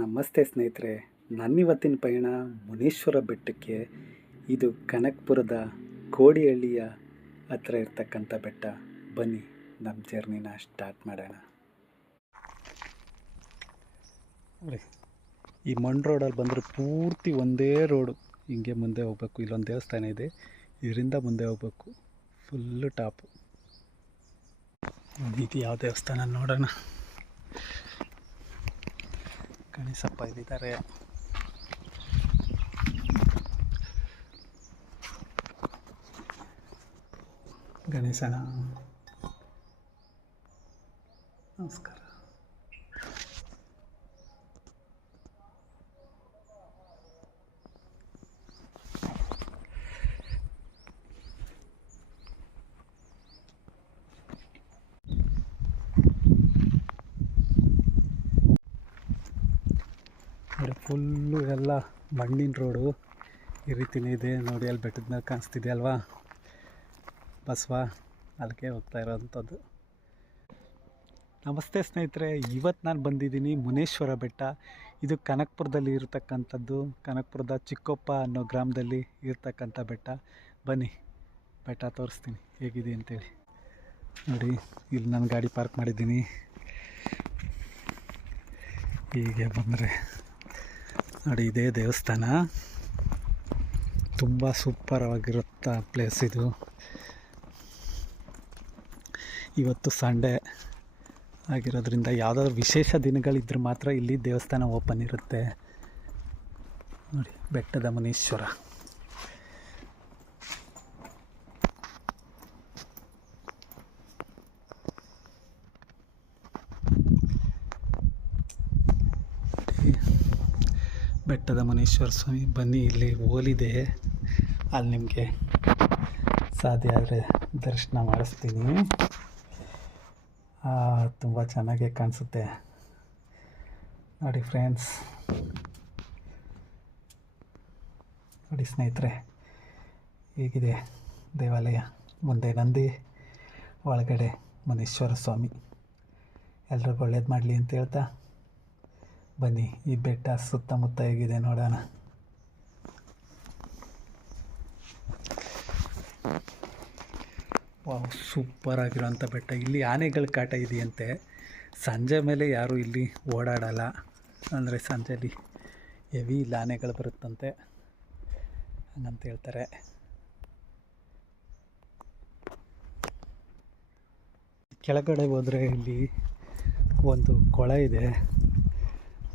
ನಮಸ್ತೆ ಸ್ನೇಹಿತರೆ, ನನ್ನಿವತ್ತಿನ ಪಯಣ ಮುನೇಶ್ವರ ಬೆಟ್ಟಕ್ಕೆ. ಇದು ಕನಕಪುರದ ಕೋಡಿಹಳ್ಳಿಯ ಹತ್ರ ಇರ್ತಕ್ಕಂಥ ಬೆಟ್ಟ. ಬನ್ನಿ ನಮ್ಮ ಜರ್ನಿನ ಸ್ಟಾರ್ಟ್ ಮಾಡೋಣ. ನೋಡಿ, ಈ ಮಣ್ಣು ರೋಡಲ್ಲಿ ಬಂದರೆ ಪೂರ್ತಿ ಒಂದೇ ರೋಡು. ಹಿಂಗೆ ಮುಂದೆ ಹೋಗ್ಬೇಕು. ಇಲ್ಲೊಂದು ದೇವಸ್ಥಾನ ಇದೆ, ಇದರಿಂದ ಮುಂದೆ ಹೋಗ್ಬೇಕು. Full top. ಇದು ಯಾವ ದೇವಸ್ಥಾನ ನೋಡೋಣ. ಗಣೇಶಪ್ಪ ಇಲ್ಲಿದ್ದಾರೆ. ಗಣೇಶನ ನಮಸ್ಕಾರ. ಫುಲ್ಲು ಎಲ್ಲ ಮಣ್ಣಿನ ರೋಡು ಈ ರೀತಿನೇ ಇದೆ ನೋಡಿ. ಅಲ್ಲಿ ಬೆಟ್ಟದ ಮೇಲೆ ಕಾಣಿಸ್ತಿದೆ ಅಲ್ವಾ ಬಸವ, ಅದಕ್ಕೆ ಹೋಗ್ತಾ ಇರೋವಂಥದ್ದು. ನಮಸ್ತೆ ಸ್ನೇಹಿತರೆ, ಇವತ್ತು ನಾನು ಬಂದಿದ್ದೀನಿ ಮುನೇಶ್ವರ ಬೆಟ್ಟ. ಇದು ಕನಕಪುರದಲ್ಲಿ ಇರತಕ್ಕಂಥದ್ದು. ಕನಕಪುರದ ಚಿಕ್ಕೊಪ್ಪ ಅನ್ನೋ ಗ್ರಾಮದಲ್ಲಿ ಇರ್ತಕ್ಕಂಥ ಬೆಟ್ಟ. ಬನ್ನಿ ಬೆಟ್ಟ ತೋರಿಸ್ತೀನಿ ಹೇಗಿದೆ ಅಂತೇಳಿ. ನೋಡಿ, ಇಲ್ಲಿ ನಾನು ಗಾಡಿ ಪಾರ್ಕ್ ಮಾಡಿದ್ದೀನಿ. ಹೀಗೆ ಬಂದರೆ ನೋಡಿ, ಇದೇ ದೇವಸ್ಥಾನ. ತುಂಬ ಸೂಪರವಾಗಿರುತ್ತ ಪ್ಲೇಸ್ ಇದು. ಇವತ್ತು ಸಂಡೇ ಆಗಿರೋದ್ರಿಂದ ಯಾವುದಾದ್ರು ವಿಶೇಷ ದಿನಗಳಿದ್ರೆ ಮಾತ್ರ ಇಲ್ಲಿ ದೇವಸ್ಥಾನ ಓಪನ್ ಇರುತ್ತೆ. ನೋಡಿ, ಬೆಟ್ಟದ ಮುನೀಶ್ವರ. ಬೆಟ್ಟದ ಮುನೀಶ್ವರ ಸ್ವಾಮಿ. ಬನ್ನಿ, ಇಲ್ಲಿ ಓಲಿದೆ, ಅಲ್ಲಿ ನಿಮಗೆ ಸಾಧ್ಯ ಆದರೆ ದರ್ಶನ ಮಾಡಿಸ್ತೀನಿ. ತುಂಬ ಚೆನ್ನಾಗೇ ಕಾಣಿಸುತ್ತೆ ನೋಡಿ ಫ್ರೆಂಡ್ಸ್. ನೋಡಿ ಸ್ನೇಹಿತರೆ, ಹೇಗಿದೆ ದೇವಾಲಯ. ಮುಂದೆ ನಂದಿ, ಒಳಗಡೆ ಮುನೀಶ್ವರ ಸ್ವಾಮಿ. ಎಲ್ರಿಗೂ ಒಳ್ಳೇದು ಮಾಡಲಿ ಅಂತ ಹೇಳ್ತಾ ಬನ್ನಿ ಈ ಬೆಟ್ಟ ಸುತ್ತಮುತ್ತ ಹೇಗಿದೆ ನೋಡೋಣ. ವಾವ್, ಸೂಪರ್ ಆಗಿರೋಂಥ ಬೆಟ್ಟ. ಇಲ್ಲಿ ಆನೆಗಳ ಕಾಟ ಇದೆಯಂತೆ. ಸಂಜೆ ಮೇಲೆ ಯಾರೂ ಇಲ್ಲಿ ಓಡಾಡಲ್ಲ, ಅಂದರೆ ಸಂಜೆಯಲ್ಲಿ ಹೆವಿ ಇಲ್ಲಿ ಆನೆಗಳು ಬರುತ್ತಂತೆ, ಹಂಗಂತ ಹೇಳ್ತಾರೆ. ಕೆಳಗಡೆ ಹೋದರೆ ಇಲ್ಲಿ ಒಂದು ಕೊಳ ಇದೆ,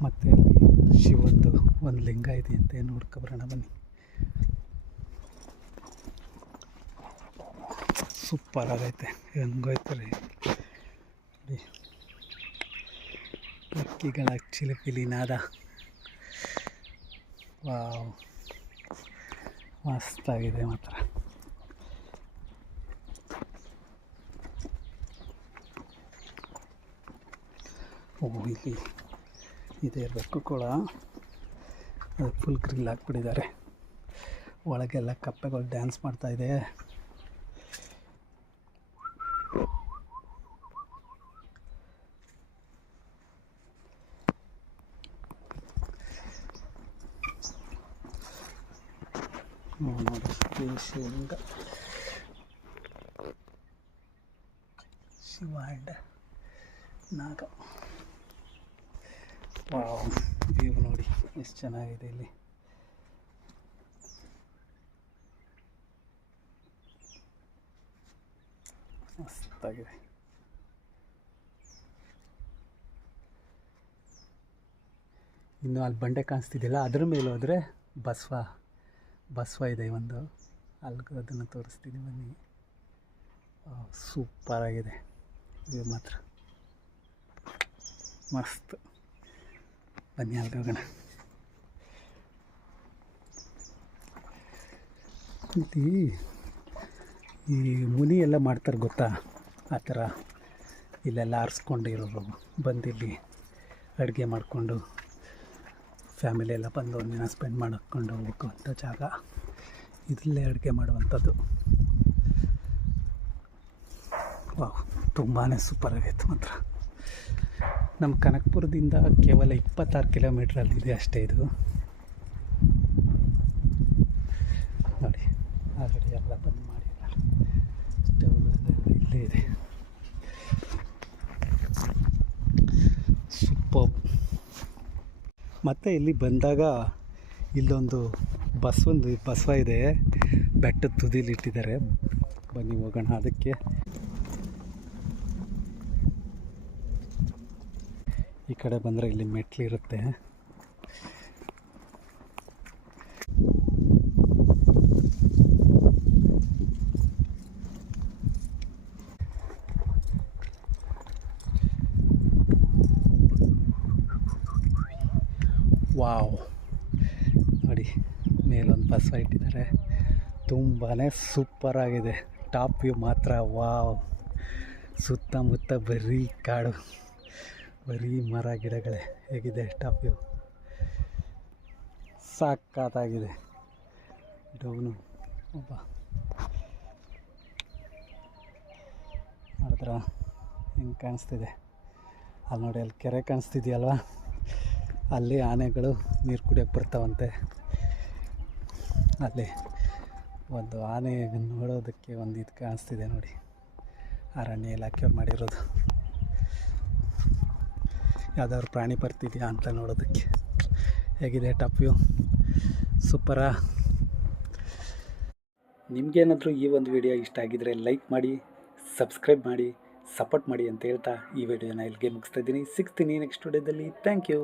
ಮತ್ತು ಅಲ್ಲಿ ಶಿವಂದು ಒಂದು ಲಿಂಗ ಇದೆಯಂತೆ. ನೋಡ್ಕೊಬರೋಣ ಬನ್ನಿ. ಸೂಪರ್ ಆಗೈತೆ. ಹೆಂಗೋಯ್ತಾರೆ ನೋಡಿ, ಹಕ್ಕಿಗಳ ಚಿಲಿಪಿಲಿ ನಾದ. ವಾವ್, ಮಸ್ತಾಗಿದೆ ಮಾತ್ರ. ಇಲ್ಲಿ ಇದೇ ಇರಬೇಕು ಕೊಳ. ಅದು ಫುಲ್ ಗ್ರಿಲ್ ಹಾಕ್ಬಿಟ್ಟಿದ್ದಾರೆ. ಒಳಗೆಲ್ಲ ಕಪ್ಪೆಗಳು ಡ್ಯಾನ್ಸ್ ಮಾಡ್ತಾಯಿದೆ. ನೋಡಿ, ಶಿವಲಿಂಗ, ಶಿವ ಆ್ಯಂಡ್ ನಾಗ. ವಾವ್, ವ್ಯೂ ನೋಡಿ ಎಷ್ಟು ಚೆನ್ನಾಗಿದೆ ಇಲ್ಲಿ. ಮಸ್ತಾಗಿದೆ. ಇನ್ನು ಅಲ್ಲಿ ಬಂಡೆ ಕಾಣಿಸ್ತಿದೆಯಲ್ಲ, ಅದ್ರ ಮೇಲೆ ಹೋದರೆ ಬಸವ ಇದೆ ಒಂದು. ಅಲ್ಲಿಗೆ ಅದನ್ನು ತೋರಿಸ್ತೀನಿ ಬನ್ನಿ. ಸೂಪರಾಗಿದೆ ವ್ಯೂ ಮಾತ್ರ, ಮಸ್ತ್. ಬನ್ನಿ ಅಲ್ಲಿಗೆ ಹೋಗೋಣ. ಇಲ್ಲಿ ಈ ಮುನಿ ಎಲ್ಲ ಮಾಡ್ತಾರೆ ಗೊತ್ತಾ, ಆ ಥರ ಇಲ್ಲೆಲ್ಲ ಆರಿಸ್ಕೊಂಡಿರೋರು ಬಂದಿಲ್ಲಿ ಅಡುಗೆ ಮಾಡಿಕೊಂಡು ಫ್ಯಾಮಿಲಿ ಎಲ್ಲ ಬಂದು ಒಂದಿನ ಸ್ಪೆಂಡ್ ಮಾಡಿಕೊಂಡು ಹೋಗ್ಬೇಕು ಅಂತ ಜಾಗ. ಇಲ್ಲೇ ಅಡುಗೆ ಮಾಡುವಂಥದ್ದು. ವಾವ್, ತುಂಬಾ ಸೂಪರಾಗೈತೆ ಮಾತ್ರ. ನಮ್ಮ ಕನಕಪುರದಿಂದ ಕೇವಲ 26 ಕಿಲೋಮೀಟ್ರಲ್ಲಿದೆ ಅಷ್ಟೇ ಇದು. ನೋಡಿ ಆಲ್ರೆಡಿ ಎಲ್ಲ ಬಂದ್ ಮಾಡಿಲ್ಲ, ಸ್ಟವ್ ಅದೆಲ್ಲ ಇಲ್ಲೇ ಇದೆ. ಸೂಪರ್. ಮತ್ತು ಇಲ್ಲಿ ಬಂದಾಗ ಇಲ್ಲೊಂದು ಬಸವ ಇದೆ, ಬೆಟ್ಟದ ತುದಿಲಿ ಇಟ್ಟಿದ್ದಾರೆ. ಬನ್ನಿ ಹೋಗೋಣ ಅದಕ್ಕೆ. ಈ ಕಡೆ ಬಂದರೆ ಇಲ್ಲಿ ಮೆಟ್ಲಿರುತ್ತೆ. ವಾವ್, ನೋಡಿ ಮೇಲೊಂದು ಬಸವ ಇಟ್ಟಿದ್ದಾರೆ. ತುಂಬಾ ಸೂಪರಾಗಿದೆ. ಟಾಪ್ ವ್ಯೂ ಮಾತ್ರ ವಾವ್. ಸುತ್ತಮುತ್ತ ಬರೀ ಕಾಡು, ಬರೀ ಮರ ಗಿಡಗಳೇ. ಹೇಗಿದೆ ಟಾಪ್ ವ್ಯೂ? ಸಾಕಾಗಿದೆ. ಡೌನು ಒಬ್ಬ ನೋಡಿದ್ರ ಹೆಂಗೆ ಕಾಣಿಸ್ತಿದೆ? ಅಲ್ಲಿ ನೋಡಿ, ಅಲ್ಲಿ ಕೆರೆ ಕಾಣಿಸ್ತಿದೆಯಲ್ವ, ಅಲ್ಲಿ ಆನೆಗಳು ನೀರು ಕುಡಿಯೋಕ್ಕೆ ಬರ್ತಾವಂತೆ. ಅಲ್ಲಿ ಒಂದು ಆನೆ ನೋಡೋದಕ್ಕೆ ಒಂದು ಇದು ಕಾಣಿಸ್ತಿದೆ ನೋಡಿ, ಅರಣ್ಯ ಇಲಾಖೆಯವ್ರು ಮಾಡಿರೋದು. ಯಾವ್ದಾದ್ರು ಪ್ರಾಣಿ ಬರ್ತಿದೆಯಾ ಅಂತ ನೋಡೋದಕ್ಕೆ. ಹೇಗಿದೆ ಟಾಪ್ ವ್ಯೂ? ಸೂಪರಾ? ನಿಮಗೇನಾದರೂ ಈ ಒಂದು ವಿಡಿಯೋ ಇಷ್ಟ ಆಗಿದ್ದರೆ ಲೈಕ್ ಮಾಡಿ, ಸಬ್ಸ್ಕ್ರೈಬ್ ಮಾಡಿ, ಸಪೋರ್ಟ್ ಮಾಡಿ ಅಂತ ಹೇಳ್ತಾ ಈ ವಿಡಿಯೋನ ಇಲ್ಲಿಗೆ ಮುಗಿಸ್ತಾ ಇದ್ದೀನಿ. ಸಿಗ್ತೀನಿ ನೆಕ್ಸ್ಟ್ ವಿಡಿಯೋದಲ್ಲಿ. Thank you.